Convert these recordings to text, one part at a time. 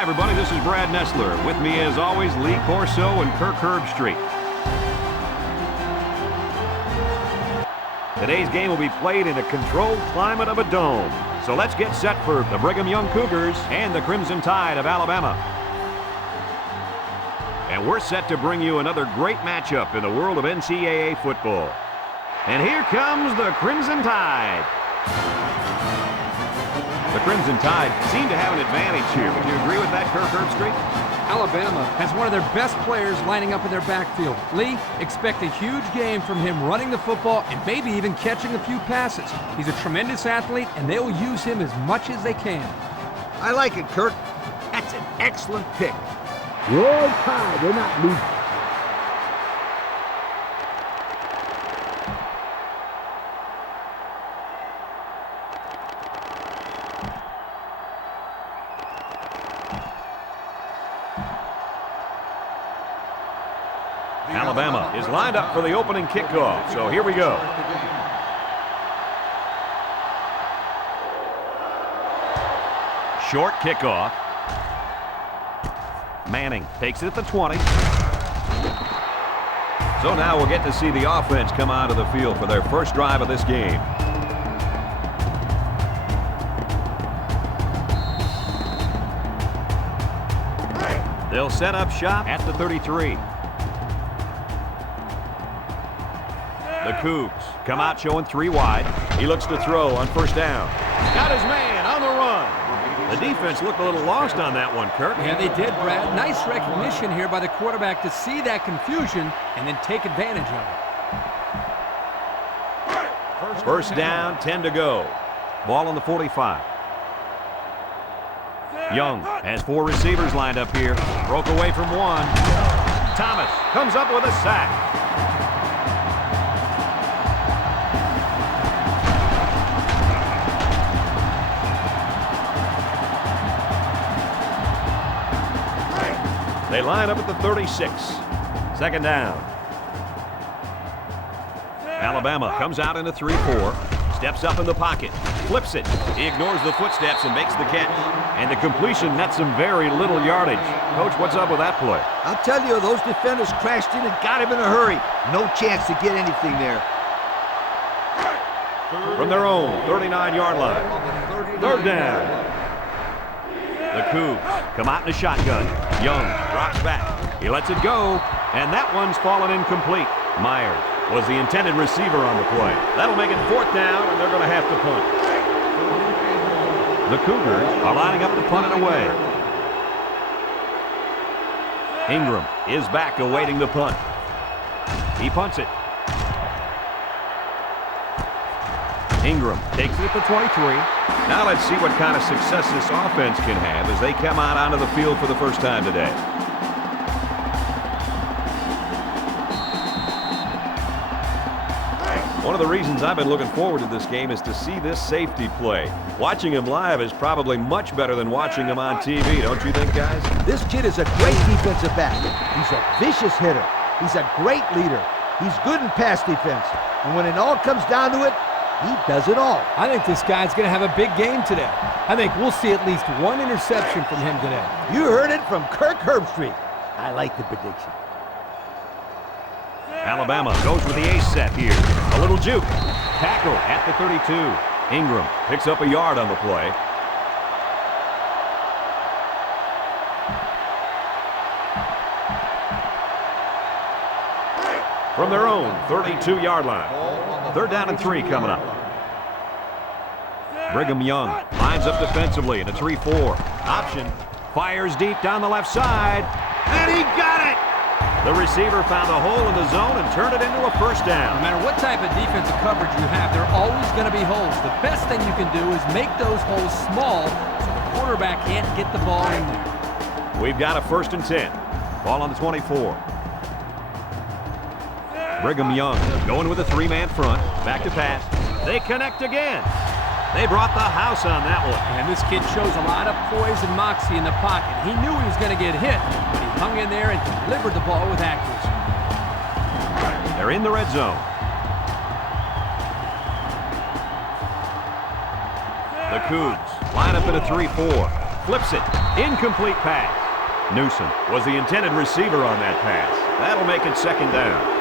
Hi, everybody. This is Brad Nessler. With me, as always, Lee Corso and Kirk Herbstreit. Today's game will be played in a controlled climate of a dome. So let's get set for the Brigham Young Cougars and the Crimson Tide of Alabama. And we're set to bring you another great matchup in the world of NCAA football. And here comes the Crimson Tide. The Crimson Tide seem to have an advantage here. Would you agree with that, Kirk Herbstreit? Alabama has one of their best players lining up in their backfield. Lee, expect a huge game from him running the football and maybe even catching a few passes. He's a tremendous athlete, and they will use him as much as they can. I like it, Kirk. That's an excellent pick. Roll Tide, they're not losing. Alabama is lined up for the opening kickoff, so here we go. Short kickoff. Manning takes it at the 20. So now we'll get to see the offense come out of the field for their first drive of this game. They'll set up shop at the 33. The Cougs come out showing 3 wide. He looks to throw on first down. Got his man on the run. The defense looked a little lost on that one, Kirk. Yeah, they did, Brad. Nice recognition here by the quarterback to see that confusion and then take advantage of it. First down, 10 to go. Ball on the 45. Young has 4 receivers lined up here. Broke away from one. Thomas comes up with a sack. They line up at the 36. Second down. Alabama comes out in a 3-4. Steps up in the pocket. Flips it. He ignores the footsteps and makes the catch. And the completion nets some very little yardage. Coach, what's up with that play? I'll tell you, those defenders crashed in and got him in a hurry. No chance to get anything there. From their own 39-yard line. Third down. The Cougs come out in a shotgun. Young drops back. He lets it go, and that one's fallen incomplete. Myers was the intended receiver on the play. That'll make it 4th down, and they're going to have to punt. The Cougars are lining up to punt it away. Ingram is back awaiting the punt. He punts it. Ingram takes it at the 23. Now let's see what kind of success this offense can have as they come out onto the field for the first time today. One of the reasons I've been looking forward to this game is to see this safety play. Watching him live is probably much better than watching him on TV, don't you think, guys? This kid is a great defensive back. He's a vicious hitter. He's a great leader. He's good in pass defense. And when it all comes down to it, he does it all. I think this guy's going to have a big game today. I think we'll see at least 1 interception from him today. You heard it from Kirk Herbstreit. I like the prediction. Alabama goes with the ace set here. A little juke. Tackle at the 32. Ingram picks up a yard on the play. From their own 32-yard line. 3rd down and 3 coming up. Brigham Young lines up defensively in a 3-4. Option. Fires deep down the left side. And he got it! The receiver found a hole in the zone and turned it into a first down. No matter what type of defensive coverage you have, there are always going to be holes. The best thing you can do is make those holes small so the quarterback can't get the ball in there. We've got a 1st and 10. Ball on the 24. Brigham Young going with a 3-man front. Back to pass. They connect again. They brought the house on that one. And this kid shows a lot of poise and moxie in the pocket. He knew he was going to get hit, but he hung in there and delivered the ball with accuracy. They're in the red zone. The Cougs line up in a 3-4. Flips it. Incomplete pass. Newsom was the intended receiver on that pass. That'll make it second down.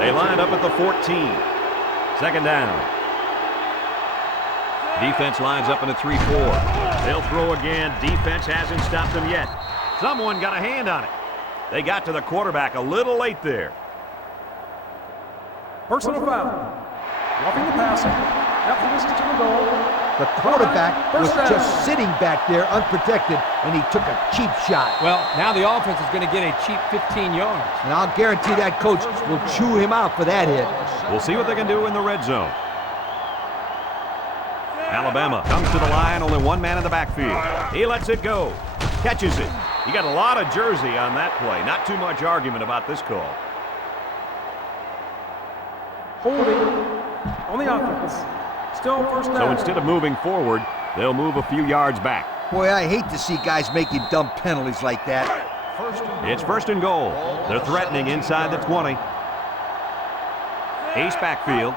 They lined up at the 14. Second down. Defense lines up in a 3-4. They'll throw again. Defense hasn't stopped them yet. Someone got a hand on it. They got to the quarterback a little late there. Personal foul. Roughing the passer. After this to the goal. The quarterback was just sitting back there unprotected, and he took a cheap shot. Well, now the offense is going to get a cheap 15 yards. And I'll guarantee that coach will chew him out for that hit. We'll see what they can do in the red zone. Alabama comes to the line, only one man in the backfield. He lets it go. Catches it. He got a lot of jersey on that play. Not too much argument about this call. Holding on the offense. Still first down. So instead of moving forward, they'll move a few yards back. Boy, I hate to see guys making dumb penalties like that. It's first and goal. They're threatening inside the 20. Ace backfield.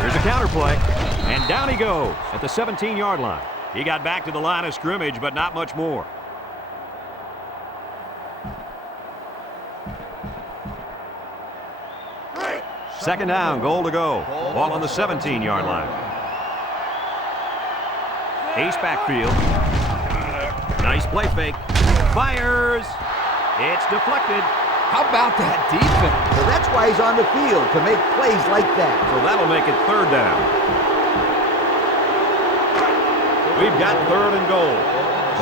Here's a counter play. And down he goes at the 17-yard line. He got back to the line of scrimmage, but not much more. Second down, goal to go. Ball on the 17-yard line. Ace backfield. Nice play fake. Fires. It's deflected. How about that defense? Well, that's why he's on the field, to make plays like that. So that'll make it third down. We've got third and goal.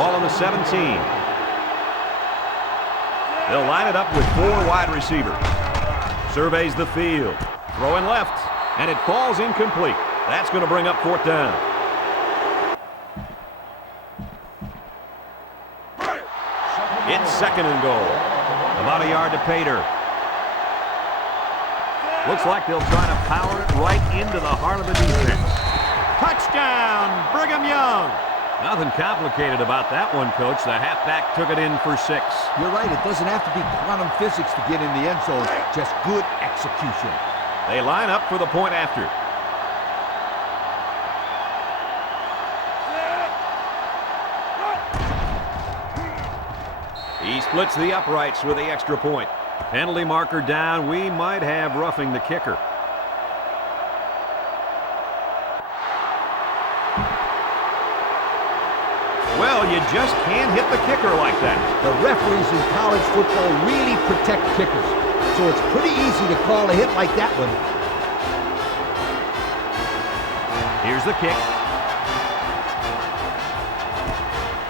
Ball on the 17. They'll line it up with 4 wide receivers. Surveys the field. Throwing left, and it falls incomplete. That's going to bring up fourth down. It's second and goal. About a yard to Pater. Looks like they'll try to power it right into the heart of the defense. Touchdown, Brigham Young. Nothing complicated about that one, Coach. The halfback took it in for 6. You're right. It doesn't have to be quantum physics to get in the end zone. Just good execution. They line up for the point after. He splits the uprights with the extra point. Penalty marker down. We might have roughing the kicker. Well, you just can't hit the kicker like that. The referees in college football really protect kickers, so it's pretty easy to call a hit like that one. Here's the kick.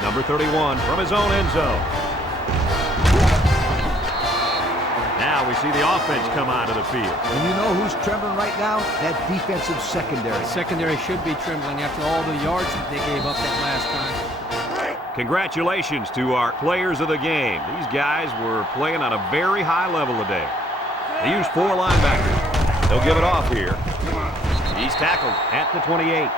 Number 31 from his own end zone. Now we see the offense come onto the field. And you know who's trembling right now? That defensive secondary. The secondary should be trembling after all the yards that they gave up that last time. Congratulations to our players of the game. These guys were playing on a very high level today. They used 4 linebackers. They'll give it off here. He's tackled at the 28.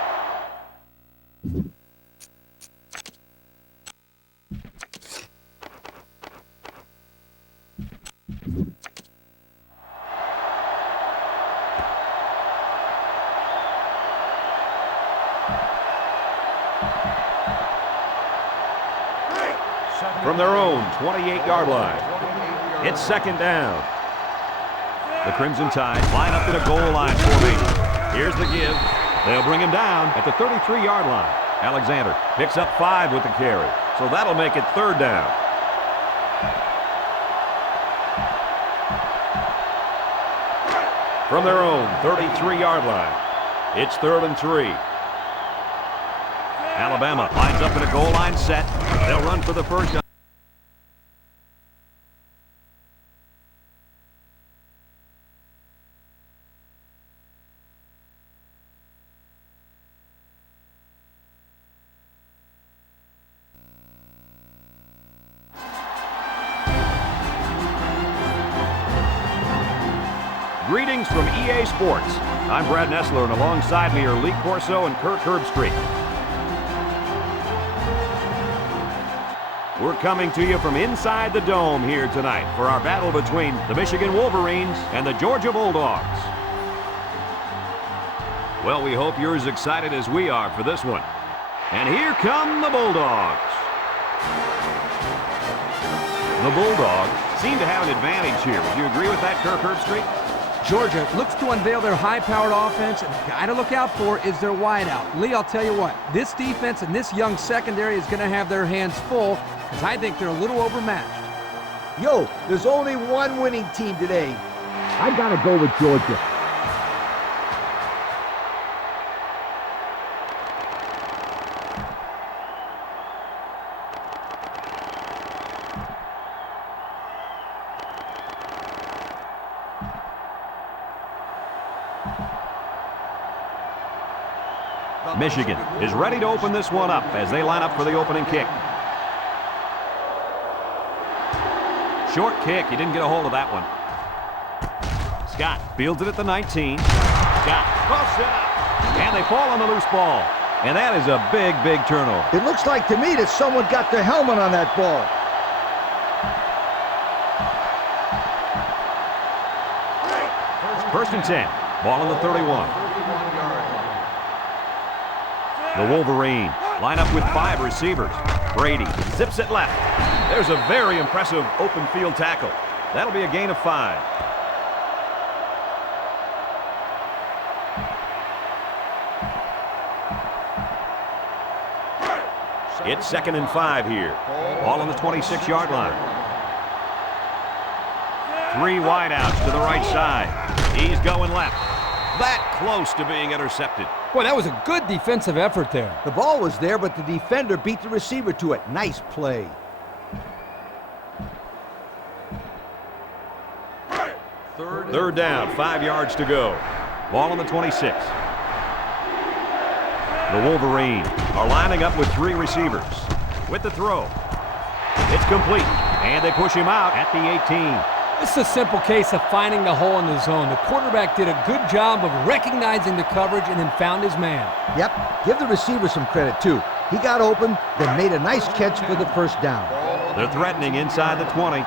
From their own 28-yard line. It's second down. The Crimson Tide line up in a goal line formation. Here's the give. They'll bring him down at the 33-yard line. Alexander picks up 5 with the carry. So that'll make it third down. From their own 33-yard line. It's 3rd and 3. Alabama lines up in a goal line set. They'll run for the first down. Greetings from EA Sports. I'm Brad Nessler, and alongside me are Lee Corso and Kirk Herbstreit. We're coming to you from inside the dome here tonight for our battle between the Michigan Wolverines and the Georgia Bulldogs. Well, we hope you're as excited as we are for this one. And here come the Bulldogs. The Bulldogs seem to have an advantage here. Would you agree with that, Kirk Herbstreit? Georgia looks to unveil their high-powered offense, and the guy to look out for is their wideout. Lee, I'll tell you what, this defense and this young secondary is going to have their hands full because I think they're a little overmatched. Yo, there's only one winning team today. I gotta go with Georgia. Michigan is ready to open this one up as they line up for the opening kick. Short kick. He didn't get a hold of that one. Scott fields it at the 19. Scott crossed it up. And they fall on the loose ball. And that is a big, big turnover. It looks like to me that someone got their helmet on that ball. First and 10. Ball on the 31. The Wolverine line up with 5 receivers. Brady zips it left. There's a very impressive open field tackle. That'll be a gain of 5. It's 2nd and 5 here. Ball on the 26-yard line. 3 wideouts to the right side. He's going left. That close to being intercepted. Boy, that was a good defensive effort there. The ball was there, but the defender beat the receiver to it. Nice play. Third down, 5 yards to go. Ball on the 26. The Wolverines are lining up with 3 receivers. With the throw. It's complete. And they push him out at the 18. This is a simple case of finding the hole in the zone. The quarterback did a good job of recognizing the coverage and then found his man. Yep, give the receiver some credit too. He got open, then made a nice catch for the first down. They're threatening inside the 20.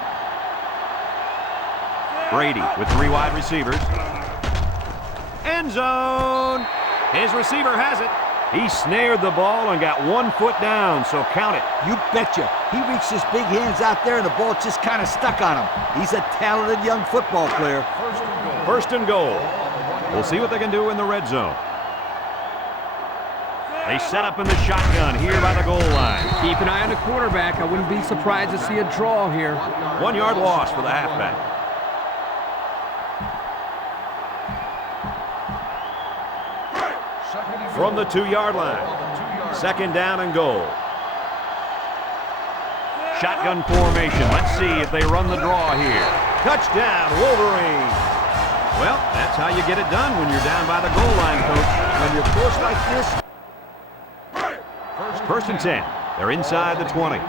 Brady with 3 wide receivers. End zone. His receiver has it. He snared the ball and got 1 foot down, so count it. You betcha. He reached his big hands out there and the ball just kind of stuck on him. He's a talented young football player. First and goal. We'll see what they can do in the red zone. They set up in the shotgun here by the goal line. Keep an eye on the quarterback. I wouldn't be surprised to see a draw here. 1 yard loss for the halfback. From the 2-yard line. 2nd down and goal. Shotgun formation. Let's see if they run the draw here. Touchdown, Wolverine. Well, that's how you get it done when you're down by the goal line, Coach. When you're close like this. First and 10. They're inside the 20.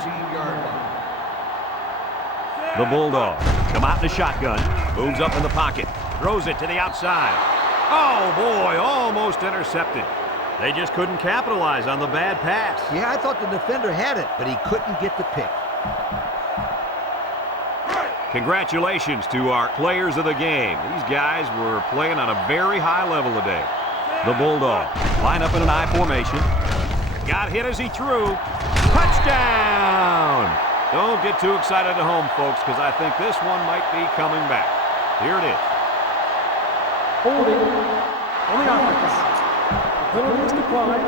The Bulldogs come out in the shotgun. Moves up in the pocket. Throws it to the outside. Oh, boy, almost intercepted. They just couldn't capitalize on the bad pass. Yeah, I thought the defender had it, but he couldn't get the pick. Congratulations to our players of the game. These guys were playing on a very high level today. The Bulldogs line up in an I formation. Got hit as he threw. Touchdown! Don't get too excited at home, folks, because I think this one might be coming back. Here it is. Holding on the offense. Penalty is declined.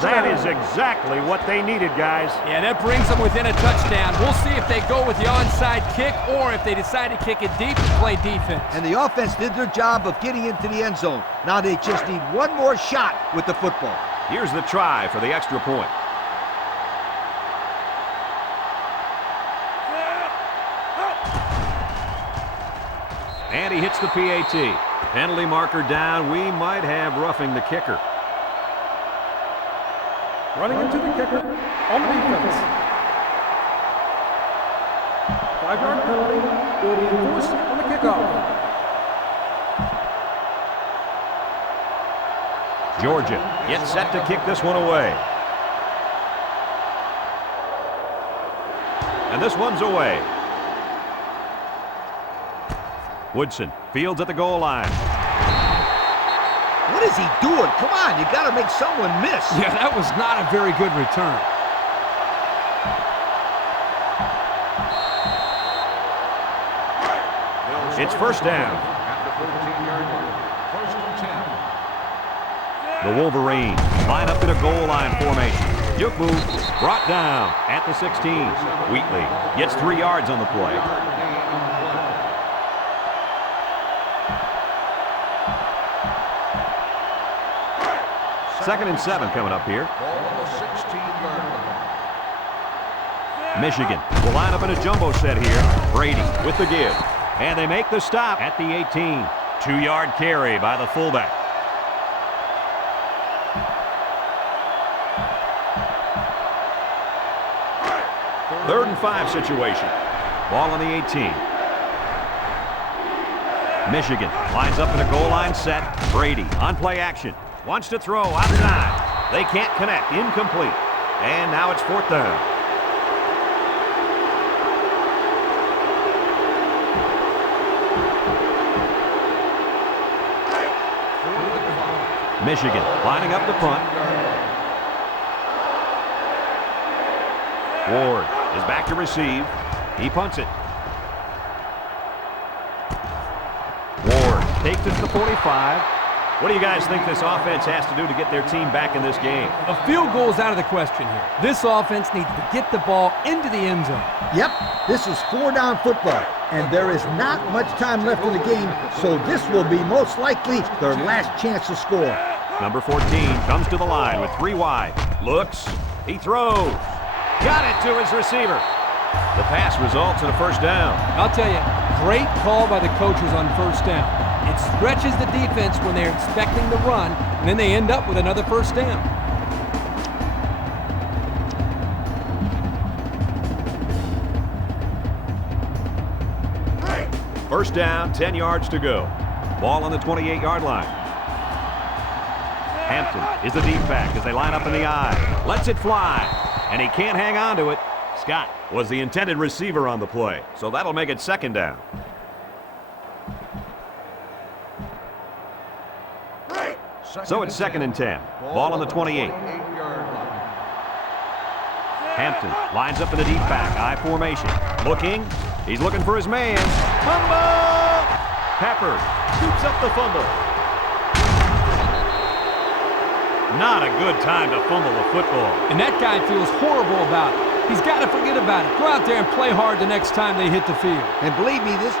That is exactly what they needed, guys. Yeah, that brings them within a touchdown. We'll see if they go with the onside kick or if they decide to kick it deep and play defense. And the offense did their job of getting into the end zone. Now they just need one more shot with the football. Here's the try for the extra point. And he hits the PAT. Penalty marker down. We might have roughing the kicker. Running into the kicker on the defense. 5-yard penalty will be enforced on the kickoff. Georgia gets set to kick this one away. And this one's away. Woodson fields at the goal line. What is he doing? Come on, you got to make someone miss. Yeah, that was not a very good return. It's first down. The Wolverines line up in a goal line formation. Juke move brought down at the 16. Wheatley gets 3 yards on the play. Second and 7 coming up here. Michigan will line up in a jumbo set here. Brady with the give. And they make the stop at the 18. 2-yard carry by the fullback. Third and 5 situation. Ball on the 18. Michigan lines up in a goal line set. Brady on play action. Wants to throw outside. They can't connect. Incomplete. And now it's 4th down. Michigan lining up the punt. Ward is back to receive. He punts it. Ward takes it to the 45. What do you guys think this offense has to do to get their team back in this game? A field goal is out of the question here. This offense needs to get the ball into the end zone. Yep, this is 4-down football, and there is not much time left in the game, so this will be most likely their last chance to score. Number 14 comes to the line with 3 wide. Looks. He throws. Got it to his receiver. The pass results in a first down. I'll tell you, great call by the coaches on first down. It stretches the defense when they're expecting the run, and then they end up with another first down. First down, 10 yards to go. Ball on the 28-yard line. Hampton is the deep back as they line up in the I. Lets it fly, and he can't hang on to it. Scott was the intended receiver on the play, so that'll make it 2nd down. So it's 2nd and 10. Ball on the 28. Hampton lines up in the deep back, I formation. Looking. He's looking for his man. Fumble! Pepper scoops up the fumble. Not a good time to fumble the football. And that guy feels horrible about it. He's got to forget about it. Go out there and play hard the next time they hit the field. And believe me, this...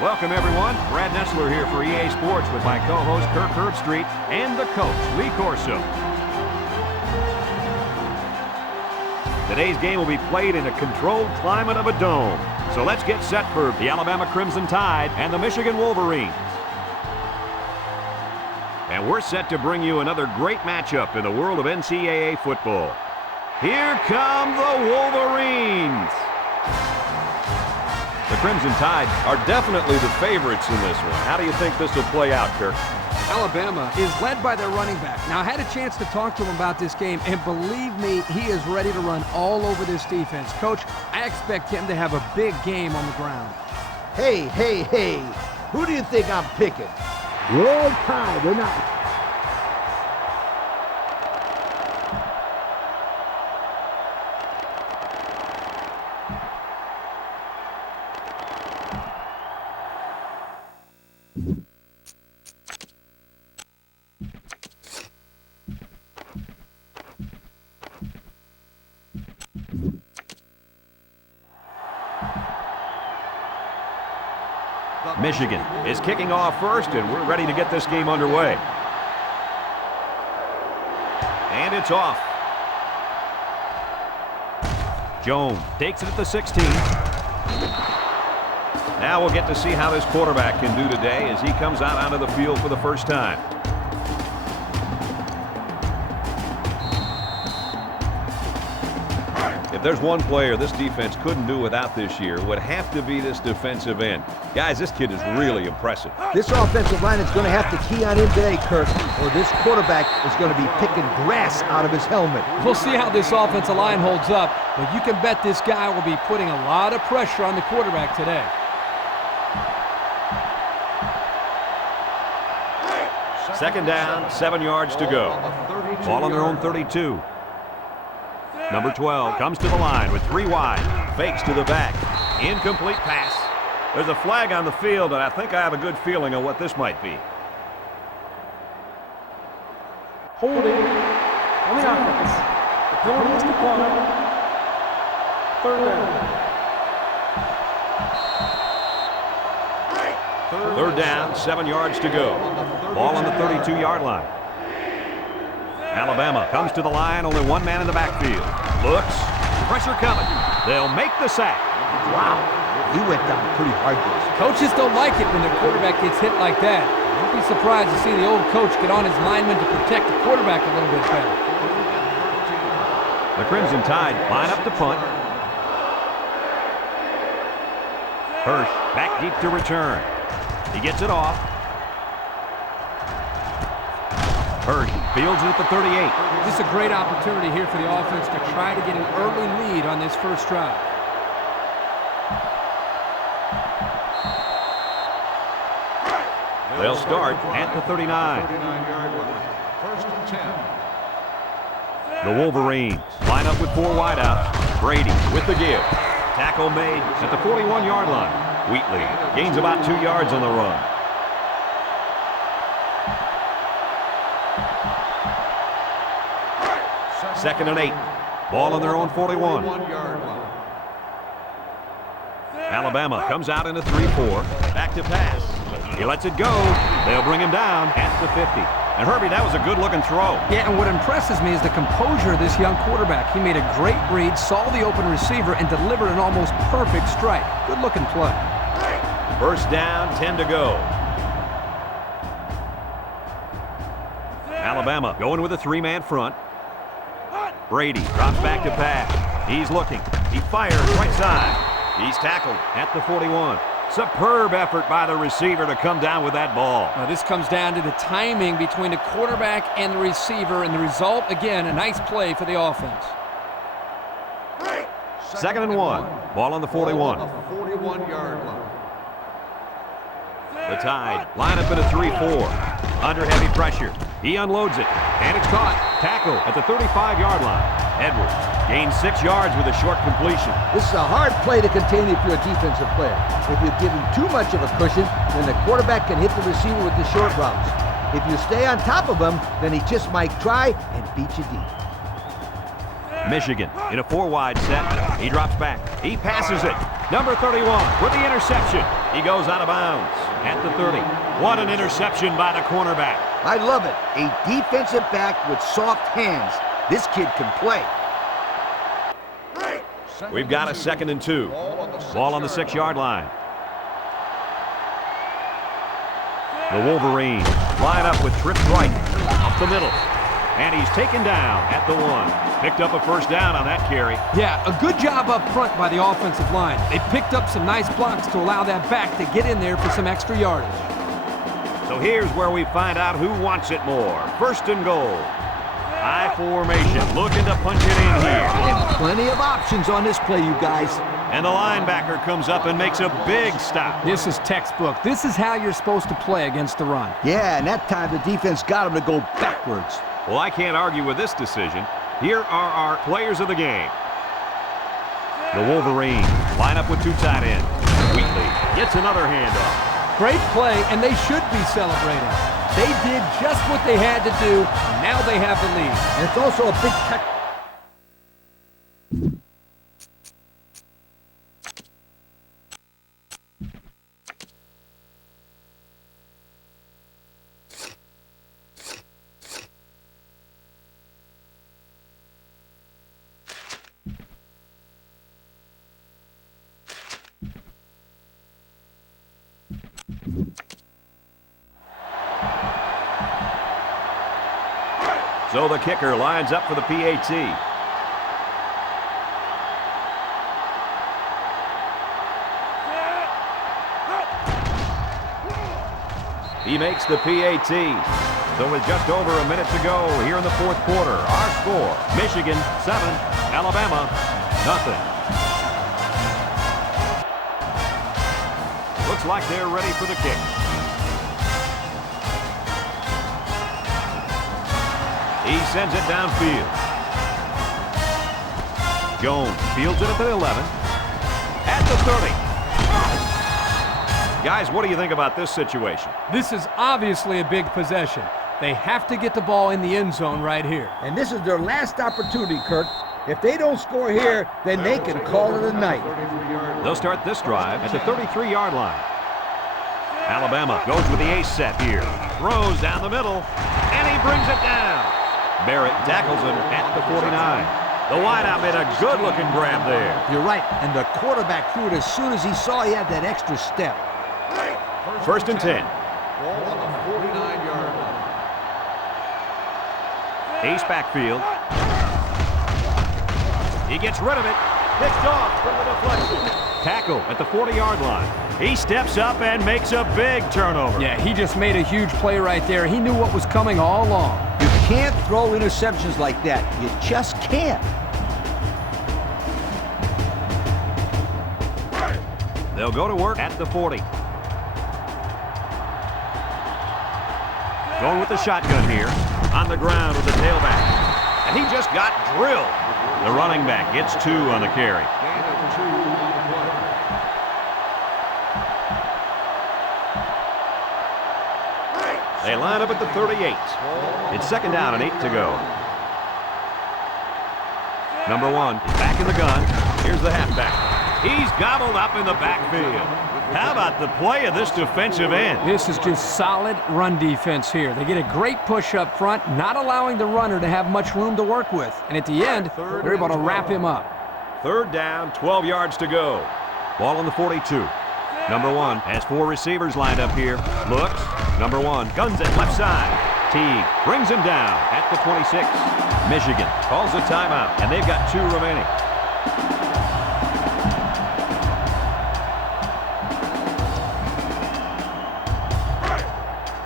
Welcome, everyone. Brad Nessler here for EA Sports with my co-host Kirk Herbstreit and the coach, Lee Corso. Today's game will be played in a controlled climate of a dome. So let's get set for the Alabama Crimson Tide and the Michigan Wolverines. And we're set to bring you another great matchup in the world of NCAA football. Here come the Wolverines. The Crimson Tide are definitely the favorites in this one. How do you think this will play out, Kirk? Alabama is led by their running back. Now, I had a chance to talk to him about this game, and believe me, he is ready to run all over this defense. Coach, I expect him to have a big game on the ground. Hey, hey, hey. Who do you think I'm picking? Roll Tide. They're not. Michigan is kicking off first, and we're ready to get this game underway. And it's off. Jones takes it at the 16. Now we'll get to see how this quarterback can do today as he comes out onto the field for the first time. If there's one player this defense couldn't do without this year, would have to be this defensive end. Guys, this kid is really impressive. This offensive line is going to have to key on him today, Kirk, or this quarterback is going to be picking grass out of his helmet. We'll see how this offensive line holds up, but you can bet this guy will be putting a lot of pressure on the quarterback today. Second down, 7 yards to go. Ball on their own 32. Number 12 comes to the line with 3 wide. Fakes to the back. Incomplete pass. There's a flag on the field, and I think I have a good feeling of what this might be. Holding on the offense. The penalty is declined. Third down. Third down, 7 yards to go. Ball on the 32-yard line. Alabama comes to the line, only one man in the backfield. Looks, pressure coming. They'll make the sack. Wow, he went down pretty hard there. Coaches don't like it when their quarterback gets hit like that. Don't be surprised to see the old coach get on his lineman to protect the quarterback a little bit better. The Crimson Tide line up to punt. Hirsch back deep to return. He gets it off. Hirsch fields it at the 38. This is a great opportunity here for the offense to try to get an early lead on this first drive. They'll start at the 39. First and 10. The Wolverines line up with 4 wideouts. Brady with the give. Tackle made at the 41-yard line. Wheatley gains about 2 yards on the run. Second and 8. Ball on their own 41. Alabama comes out in a 3-4. Back to pass. He lets it go. They'll bring him down at the 50. And Herbie, that was a good-looking throw. Yeah, and what impresses me is the composure of this young quarterback. He made a great read, saw the open receiver, and delivered an almost perfect strike. Good-looking play. First down, 10 to go. Alabama going with a 3-man front. Brady drops back to pass. He's looking. He fires right side. He's tackled at the 41. Superb effort by the receiver to come down with that ball. Now, this comes down to the timing between the quarterback and the receiver, and the result, again, a nice play for the offense. Second and 1. Ball on the 41. 41-yard line. The Tide line up in a 3-4. Under heavy pressure. He unloads it, and it's caught. Tackle at the 35-yard line. Edwards gains 6 yards with a short completion. This is a hard play to contain if you're a defensive player. If you give him too much of a cushion, then the quarterback can hit the receiver with the short routes. If you stay on top of him, then he just might try and beat you deep. Michigan in a 4-wide set. He drops back. He passes it. Number 31 with the interception. He goes out of bounds at the 30. What an interception by the cornerback. I love it. A defensive back with soft hands. This kid can play. We've got a second and 2. Ball on the 6-yard line. The Wolverines line up with trips right up the middle. And he's taken down at the 1. Picked up a first down on that carry. Yeah, a good job up front by the offensive line. They picked up some nice blocks to allow that back to get in there for some extra yardage. So here's where we find out who wants it more. First and goal. High formation, looking to punch it in here. And plenty of options on this play, you guys. And the linebacker comes up and makes a big stop. This is textbook. This is how you're supposed to play against the run. Yeah, and that time the defense got him to go backwards. Well, I can't argue with this decision. Here are our players of the game. The Wolverines line up with 2 tight ends. Wheatley gets another handoff. Great play, and they should be celebrating. They did just what they had to do, and now they have the lead. And it's also a big catch. So the kicker lines up for the PAT. He makes the PAT. So with just over a minute to go here in the fourth quarter, our score, Michigan 7, Alabama nothing. Looks like they're ready for the kick. He sends it downfield. Jones fields it at the 11. At the 30. Guys, what do you think about this situation? This is obviously a big possession. They have to get the ball in the end zone right here. And this is their last opportunity, Kirk. If they don't score here, then they can call it a night. They'll start this drive at the 33-yard line. Alabama goes with the ace set here. Throws down the middle, and he brings it down. Barrett tackles him at the 49. The wideout made a good-looking grab there. You're right, and the quarterback threw it as soon as he saw he had that extra step. First and 10. Ball on the 49-yard line. Ace backfield. He gets rid of it. Picked off from the deflection. Tackle at the 40-yard line. He steps up and makes a big turnover. Yeah, he just made a huge play right there. He knew what was coming all along. You can't throw interceptions like that. You just can't. They'll go to work at the 40. Going with the shotgun here. On the ground with the tailback. And he just got drilled. The running back gets 2 on the carry. Gain of 2 on the play. They line up at the 38. It's second down and 8 to go. Number 1 is back in the gun. Here's the halfback. He's gobbled up in the backfield. How about the play of this defensive end? This is just solid run defense here. They get a great push up front, not allowing the runner to have much room to work with. And at the end, they're able to wrap him up. Third down, 12 yards to go. Ball on the 42. Number 1 has 4 receivers lined up here. Looks. Number 1 guns it left side. Teague brings him down at the 26. Michigan calls a timeout, and they've got 2 remaining.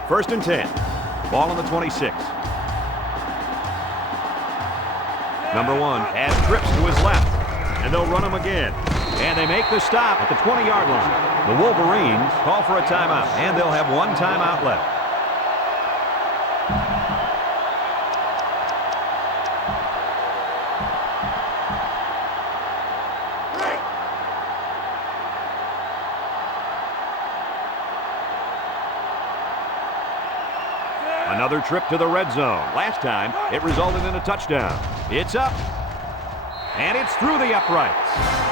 First and 10. Ball on the 26. Number 1 has trips to his left, and they'll run him again. And they make the stop at the 20-yard line. The Wolverines call for a timeout, and they'll have 1 timeout left. Another trip to the red zone. Last time, it resulted in a touchdown. It's up, and it's through the uprights.